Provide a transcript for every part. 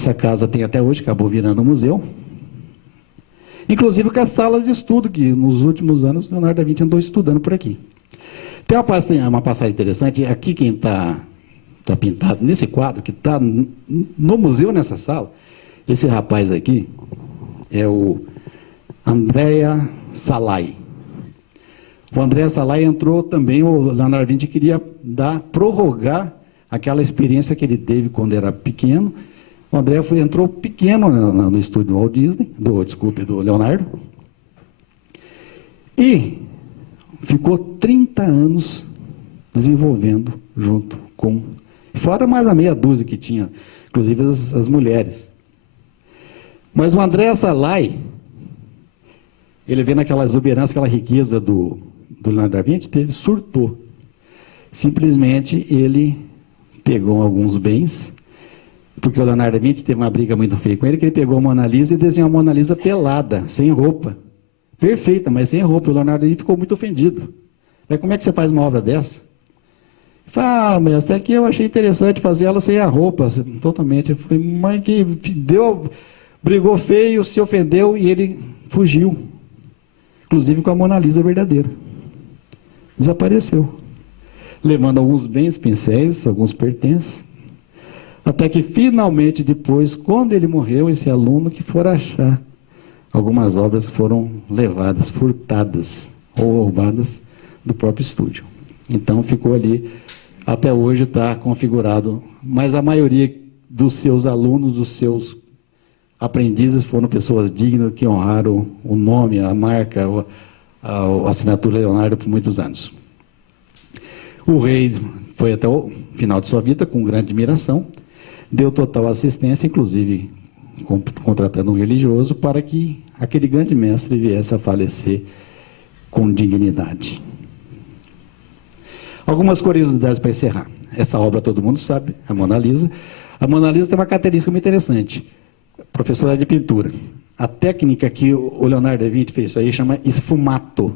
Essa casa tem até hoje, acabou virando um museu. Inclusive com as salas de estudo, que nos últimos anos o Leonardo da Vinci andou estudando por aqui. Tem uma passagem interessante, aqui quem está pintado nesse quadro, que está no museu nessa sala, esse rapaz aqui é o Andrea Szalay. O Andrea Szalay entrou também, o Leonardo da Vinci queria prorrogar aquela experiência que ele teve quando era pequeno. O André entrou pequeno no estúdio do Walt Disney, do Leonardo, e ficou 30 anos desenvolvendo junto com, fora mais a meia dúzia que tinha, inclusive as mulheres. Mas o Andrea Szalay, ele vendo aquela exuberância, aquela riqueza do Leonardo da Vinci, surtou. Simplesmente ele pegou alguns bens, porque o Leonardo da Vinci teve uma briga muito feia com ele, que ele pegou a Mona Lisa e desenhou a Mona Lisa pelada, sem roupa. Perfeita, mas sem roupa. O Leonardo da Vinci ficou muito ofendido. Mas como é que você faz uma obra dessa? Ele falou, mestre, aqui eu achei interessante fazer ela sem a roupa, totalmente. Eu falei, mas que brigou feio, se ofendeu e ele fugiu. Inclusive com a Mona Lisa verdadeira. Desapareceu. Levando alguns bens, pincéis, alguns pertences. Até que, finalmente, depois, quando ele morreu, esse aluno que for achar, algumas obras foram levadas, furtadas ou roubadas do próprio estúdio. Então, ficou ali, até hoje está configurado, mas a maioria dos seus alunos, dos seus aprendizes, foram pessoas dignas que honraram o nome, a marca, a assinatura Leonardo por muitos anos. O rei foi até o final de sua vida com grande admiração, deu total assistência, inclusive contratando um religioso, para que aquele grande mestre viesse a falecer com dignidade. Algumas curiosidades para encerrar. Essa obra todo mundo sabe, a Mona Lisa. A Mona Lisa tem uma característica muito interessante. Professora de pintura. A técnica que o Leonardo da Vinci fez isso aí chama esfumato.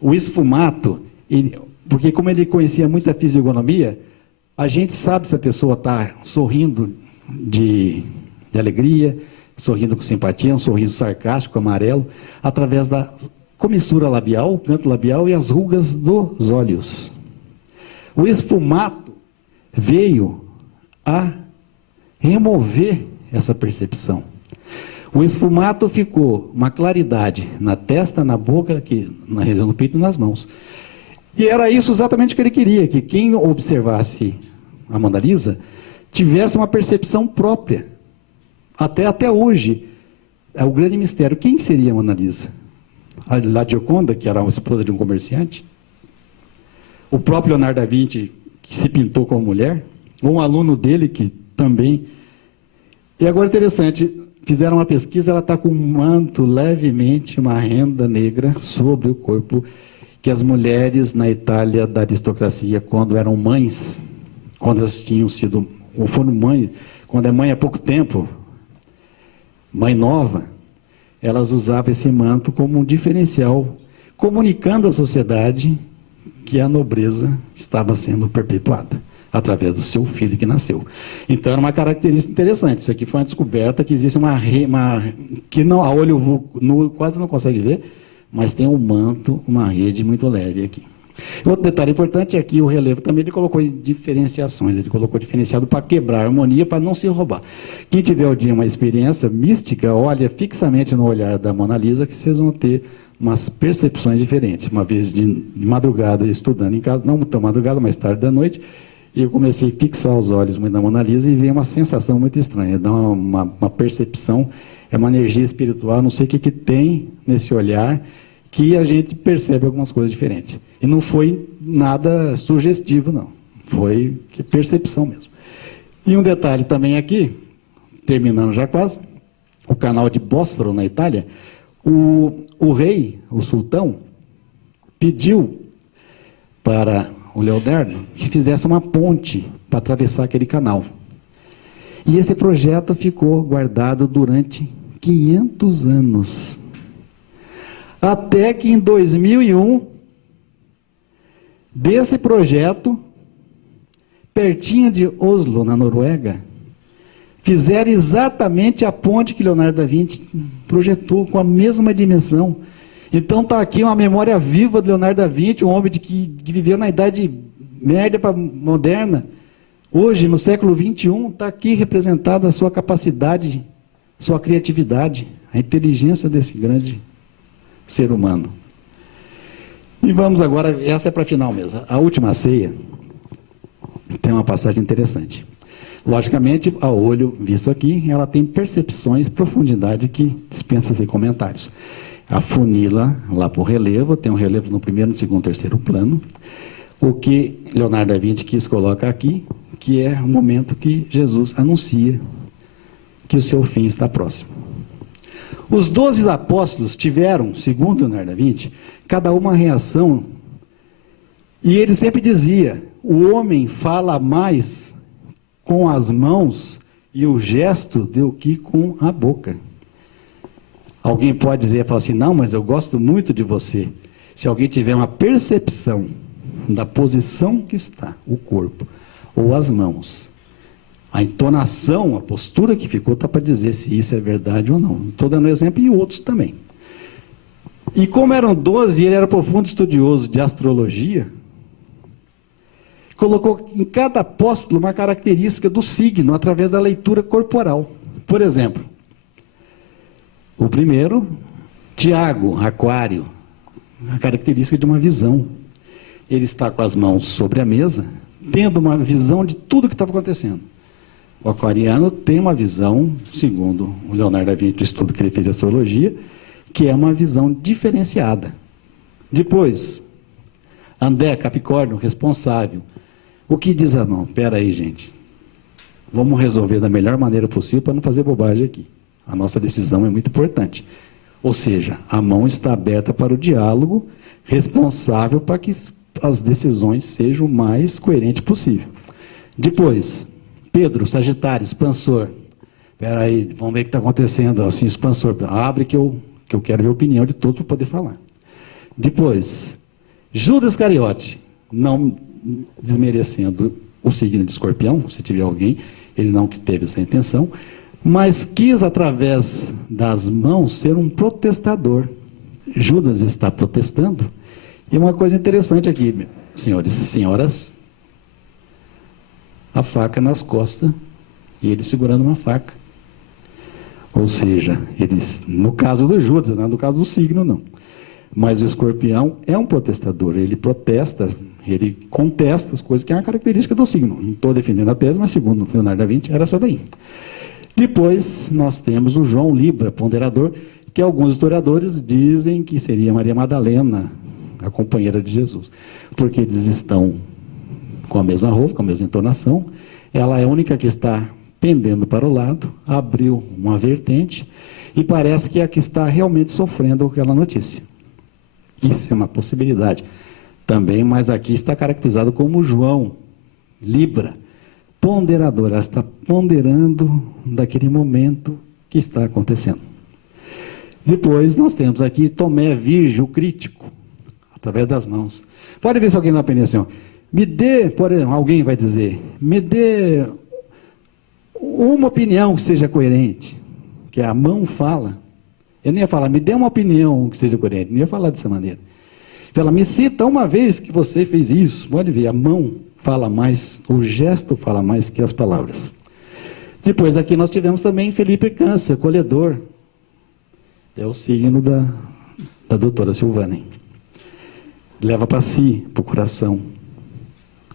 O esfumato, porque como ele conhecia muita fisionomia, a gente sabe se a pessoa está sorrindo de alegria, sorrindo com simpatia, um sorriso sarcástico, amarelo, através da comissura labial, o canto labial e as rugas dos olhos. O esfumato veio a remover essa percepção. O esfumato ficou uma claridade na testa, na boca, aqui, na região do peito e nas mãos. E era isso exatamente o que ele queria, que quem observasse a Mona Lisa tivesse uma percepção própria. Até hoje, é o grande mistério. Quem seria a Mona Lisa? A Gioconda, que era a esposa de um comerciante? O próprio Leonardo da Vinci, que se pintou como mulher? Ou um aluno dele que também... E agora, interessante, fizeram uma pesquisa, ela está com um manto, levemente, uma renda negra sobre o corpo, que as mulheres na Itália da aristocracia, quando eram mães, quando elas tinham sido, ou foram mães, quando é mãe há pouco tempo, mãe nova, elas usavam esse manto como um diferencial, comunicando à sociedade que a nobreza estava sendo perpetuada, através do seu filho que nasceu. Então, era uma característica interessante. Isso aqui foi uma descoberta que existe que não, a olho nu quase não consegue ver, mas tem um manto, uma rede muito leve aqui. Outro detalhe importante é que o relevo também ele colocou diferenciações, ele colocou diferenciado para quebrar a harmonia, para não se roubar. Quem tiver um dia uma experiência mística, olha fixamente no olhar da Mona Lisa, que vocês vão ter umas percepções diferentes. Uma vez de madrugada, estudando em casa, não tão madrugada, mas tarde da noite, e eu comecei a fixar os olhos muito na Mona Lisa e veio uma sensação muito estranha, dá uma percepção, é uma energia espiritual, não sei o que tem nesse olhar, que a gente percebe algumas coisas diferentes. E não foi nada sugestivo, não. Foi percepção mesmo. E um detalhe também aqui, terminando já quase, o canal de Bósforo, na Itália, o rei, o sultão, pediu para o Leonardo que fizesse uma ponte para atravessar aquele canal. E esse projeto ficou guardado durante 500 anos. Até que em 2001, desse projeto, pertinho de Oslo, na Noruega, fizeram exatamente a ponte que Leonardo da Vinci projetou, com a mesma dimensão. Então está aqui uma memória viva de Leonardo da Vinci, um homem que viveu na Idade Média para moderna. Hoje, no século XXI, está aqui representada a sua capacidade, sua criatividade, a inteligência desse grande ser humano. E vamos agora, essa é para final mesmo, a última ceia tem uma passagem interessante. Logicamente, ao olho visto aqui, ela tem percepções, profundidade que dispensa sem comentários. Afunila lá para o relevo, tem um relevo no primeiro, no segundo, terceiro plano. O que Leonardo da Vinci quis colocar aqui, que é o momento que Jesus anuncia que o seu fim está próximo. Os 12 apóstolos tiveram, segundo Leonardo da Vinci, cada uma reação, e ele sempre dizia, o homem fala mais com as mãos e o gesto do que com a boca. Alguém pode dizer, falar assim, não, mas eu gosto muito de você. Se alguém tiver uma percepção da posição que está o corpo, ou as mãos, a entonação, a postura que ficou, está para dizer se isso é verdade ou não. Estou dando exemplo e outros também. E como eram 12 e ele era profundo estudioso de astrologia, colocou em cada apóstolo uma característica do signo através da leitura corporal. Por exemplo, o primeiro, Tiago, Aquário, a característica de uma visão. Ele está com as mãos sobre a mesa, tendo uma visão de tudo que estava acontecendo. O aquariano tem uma visão, segundo o Leonardo da Vinci, o estudo que ele fez de astrologia, que é uma visão diferenciada. Depois, André, Capricórnio, responsável. O que diz a mão? Espera aí, gente. Vamos resolver da melhor maneira possível para não fazer bobagem aqui. A nossa decisão é muito importante. Ou seja, a mão está aberta para o diálogo, responsável para que as decisões sejam o mais coerentes possível. Depois, Pedro, Sagitário, expansor. Espera aí, vamos ver o que está acontecendo. Assim, expansor, abre que eu quero ver a opinião de todos para poder falar. Depois, Judas Iscariote, não desmerecendo o signo de Escorpião, se tiver alguém, ele não que teve essa intenção, mas quis, através das mãos, ser um protestador. Judas está protestando. E uma coisa interessante aqui, senhores e senhoras, a faca nas costas e ele segurando uma faca. Ou seja, eles, no caso do Judas, não no caso do signo, não. Mas o Escorpião é um protestador, ele protesta, ele contesta as coisas que é uma característica do signo. Não estou defendendo a tese, mas segundo Leonardo da Vinci, era essa daí. Depois, nós temos o João Libra, ponderador, que alguns historiadores dizem que seria Maria Madalena, a companheira de Jesus. Porque eles estão com a mesma roupa, com a mesma entonação, ela é a única que está pendendo para o lado, abriu uma vertente, e parece que é a que está realmente sofrendo aquela notícia. Isso é uma possibilidade também, mas aqui está caracterizado como João, Libra, ponderador, ela está ponderando daquele momento que está acontecendo. Depois nós temos aqui Tomé, Virgem, o crítico, através das mãos. Pode ver se alguém dá opinião assim, ó. Me dê, por exemplo, alguém vai dizer, me dê uma opinião que seja coerente, que a mão fala. Eu não ia falar, me dê uma opinião que seja coerente, não ia falar dessa maneira. Fala, me cita uma vez que você fez isso. Pode ver, a mão fala mais, o gesto fala mais que as palavras. Depois aqui nós tivemos também Felipe Câncer, colhedor. É o signo da doutora Silvana. Leva para si, para o coração.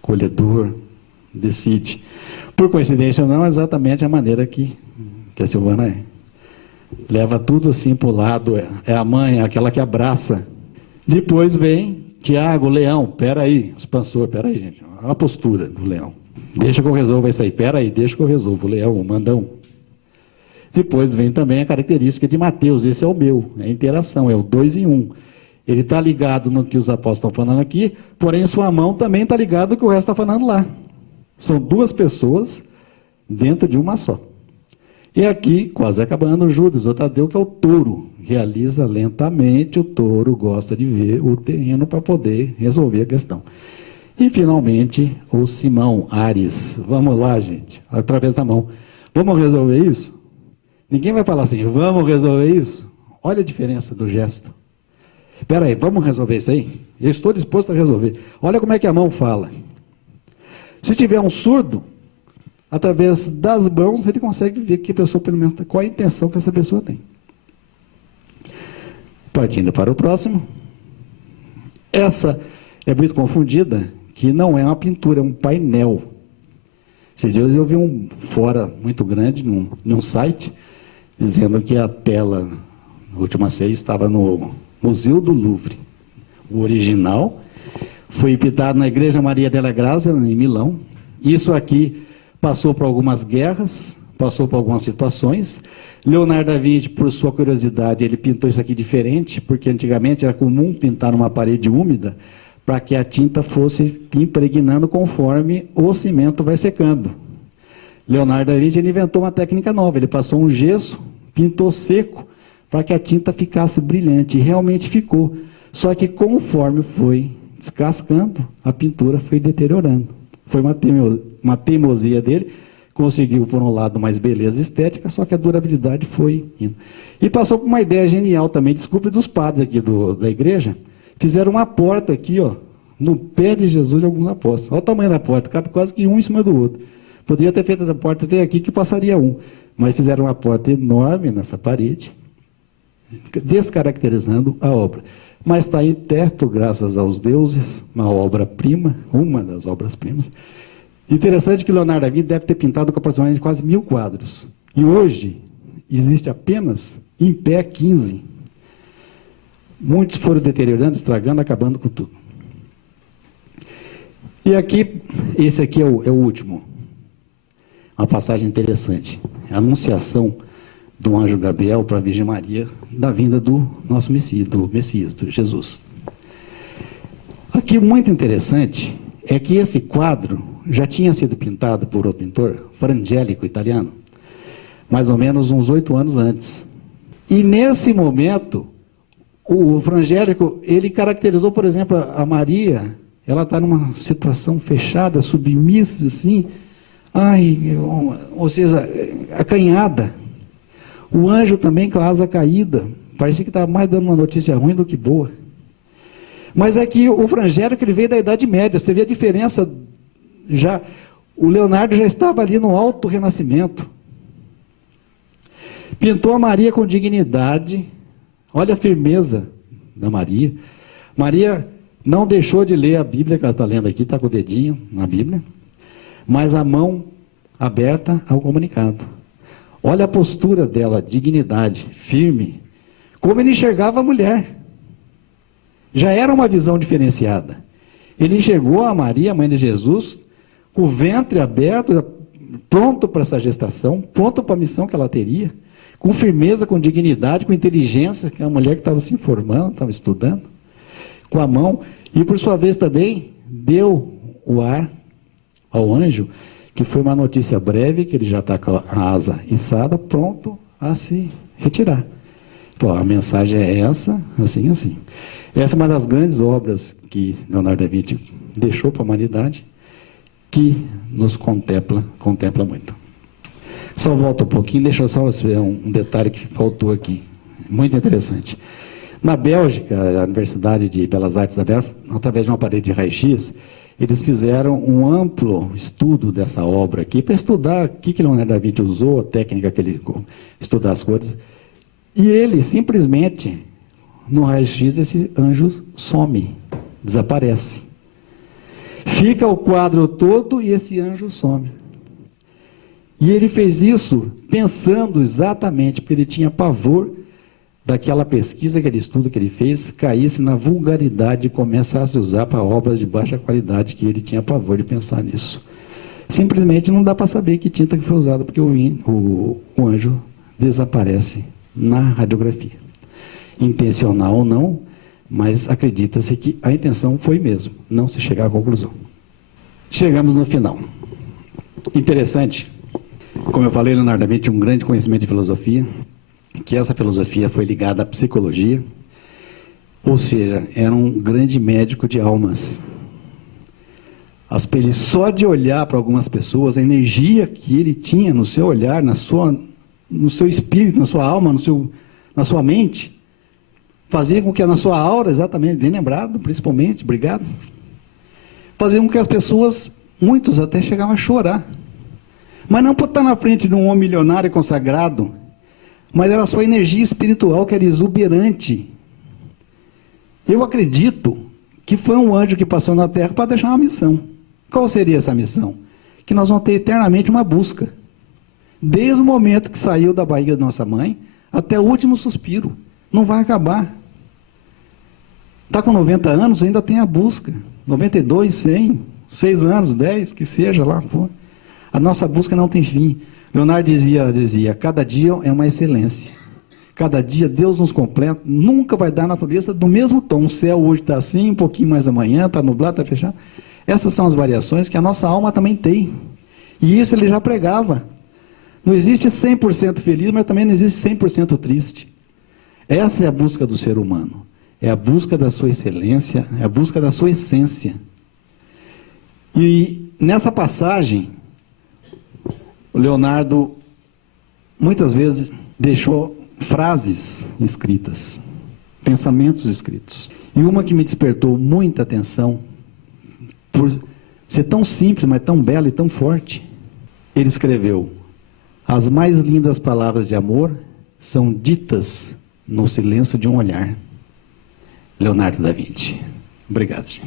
Colhedor, decide. Por coincidência ou não, é exatamente a maneira que a Silvana é. Leva tudo assim para o lado, é a mãe, é aquela que abraça. Depois vem Tiago, Leão, peraí, expansor, peraí, gente, a postura do Leão. Deixa que eu resolvo isso aí, peraí, deixa que eu resolvo, o Leão, o mandão. Depois vem também a característica de Mateus, esse é o meu, é a interação, é o 2 em 1. Ele está ligado no que os apóstolos estão falando aqui, porém sua mão também está ligada no que o resto está falando lá. São duas pessoas dentro de uma só. E aqui, quase acabando, Judas, o Tadeu, que é o touro. Realiza lentamente, o touro gosta de ver o terreno para poder resolver a questão. E, finalmente, o Simão, Ares. Vamos lá, gente, através da mão. Vamos resolver isso? Ninguém vai falar assim, vamos resolver isso? Olha a diferença do gesto. Espera aí, vamos resolver isso aí? Eu estou disposto a resolver. Olha como é que a mão fala. Se tiver um surdo, através das mãos, ele consegue ver que a pessoa, pelo menos, qual a intenção que essa pessoa tem. Partindo para o próximo. Essa é muito confundida, que não é uma pintura, é um painel. Esses dias eu vi um fora muito grande, num site, dizendo que a tela, na última ceia, estava no Museu do Louvre. O original foi pintado na Igreja Maria della Grazia, em Milão. Isso aqui passou por algumas guerras, passou por algumas situações. Leonardo da Vinci, por sua curiosidade, ele pintou isso aqui diferente, porque antigamente era comum pintar numa parede úmida para que a tinta fosse impregnando conforme o cimento vai secando. Leonardo da Vinci ele inventou uma técnica nova, ele passou um gesso, pintou seco, para que a tinta ficasse brilhante, e realmente ficou. Só que conforme foi descascando, a pintura foi deteriorando. Foi uma teimosia dele, conseguiu, por um lado, mais beleza estética, só que a durabilidade foi indo. E passou por uma ideia genial também, desculpe, dos padres aqui da igreja, fizeram uma porta aqui, ó, no pé de Jesus e alguns apóstolos. Olha o tamanho da porta, cabe quase que um em cima do outro. Poderia ter feito essa porta até aqui, que passaria um. Mas fizeram uma porta enorme nessa parede, descaracterizando a obra. Mas está em teto, graças aos deuses, uma obra-prima, uma das obras-primas. Interessante que Leonardo da Vinci deve ter pintado aproximadamente quase 1000 quadros. E hoje, existe apenas, em pé, 15. Muitos foram deteriorando, estragando, acabando com tudo. E aqui, esse aqui é o último. Uma passagem interessante. A anunciação do anjo Gabriel para a Virgem Maria da vinda do nosso Messias, do Jesus. Aqui, muito interessante, é que esse quadro já tinha sido pintado por outro pintor, Frangélico, italiano, mais ou menos uns 8 anos antes. E nesse momento, o Frangélico, ele caracterizou, por exemplo, a Maria, ela está numa situação fechada, submissa, assim, ou seja, acanhada. O anjo também com a asa caída, parecia que estava mais dando uma notícia ruim do que boa. Mas é que o Frangélico, ele veio da Idade Média, você vê a diferença já. O Leonardo já estava ali no alto renascimento. Pintou a Maria com dignidade, olha a firmeza da Maria. Maria não deixou de ler a Bíblia, que ela está lendo aqui, está com o dedinho na Bíblia, mas a mão aberta ao comunicado. Olha a postura dela, dignidade, firme. Como ele enxergava a mulher. Já era uma visão diferenciada. Ele enxergou a Maria, a mãe de Jesus, com o ventre aberto, pronto para essa gestação, pronto para a missão que ela teria, com firmeza, com dignidade, com inteligência, que é uma mulher que estava se informando, estava estudando, com a mão, e por sua vez também deu o ar ao anjo, que foi uma notícia breve, que ele já está com a asa içada, pronto a se retirar. Pô, a mensagem é essa, assim, assim. Essa é uma das grandes obras que Leonardo da Vinci deixou para a humanidade, que nos contempla muito. Só volta um pouquinho, deixa eu só ver um detalhe que faltou aqui, muito interessante. Na Bélgica, a Universidade de Belas Artes da Bélgica, através de uma parede de raio-x, eles fizeram um amplo estudo dessa obra aqui, para estudar o que Leonardo da Vinci usou, a técnica que ele estudar as cores. E ele, simplesmente, no raio-x, esse anjo some, desaparece. Fica o quadro todo e esse anjo some. E ele fez isso pensando exatamente, porque ele tinha pavor daquela pesquisa, aquele estudo que ele fez, caísse na vulgaridade e começasse a usar para obras de baixa qualidade, que ele tinha pavor de pensar nisso. Simplesmente não dá para saber que tinta que foi usada, porque o anjo desaparece na radiografia. Intencional ou não, mas acredita-se que a intenção foi mesmo, não se chegar à conclusão. Chegamos no final. Interessante, como eu falei, Leonardo da Vinci tinha um grande conhecimento de filosofia, que essa filosofia foi ligada à psicologia, ou seja, era um grande médico de almas. Ele só de olhar para algumas pessoas, a energia que ele tinha no seu olhar, no seu espírito, na sua alma, na sua mente, fazia com que na sua aura, exatamente, bem lembrado, principalmente, obrigado, fazia com que as pessoas, muitos até chegavam a chorar. Mas não por estar na frente de um homem milionário e consagrado, mas era a sua energia espiritual que era exuberante. Eu acredito que foi um anjo que passou na terra para deixar uma missão. Qual seria essa missão? Que nós vamos ter eternamente uma busca. Desde o momento que saiu da barriga da nossa mãe, até o último suspiro. Não vai acabar. Está com 90 anos, ainda tem a busca. 92, 100, 6 anos, 10, que seja lá. Pô. A nossa busca não tem fim. Leonardo dizia, cada dia é uma excelência. Cada dia Deus nos completa, nunca vai dar a natureza do mesmo tom. O céu hoje está assim, um pouquinho mais amanhã, está nublado, está fechado. Essas são as variações que a nossa alma também tem. E isso ele já pregava. Não existe 100% feliz, mas também não existe 100% triste. Essa é a busca do ser humano. É a busca da sua excelência, é a busca da sua essência. E nessa passagem, o Leonardo muitas vezes deixou frases escritas, pensamentos escritos. E uma que me despertou muita atenção, por ser tão simples, mas tão bela e tão forte. Ele escreveu: as mais lindas palavras de amor são ditas no silêncio de um olhar. Leonardo da Vinci. Obrigado, gente.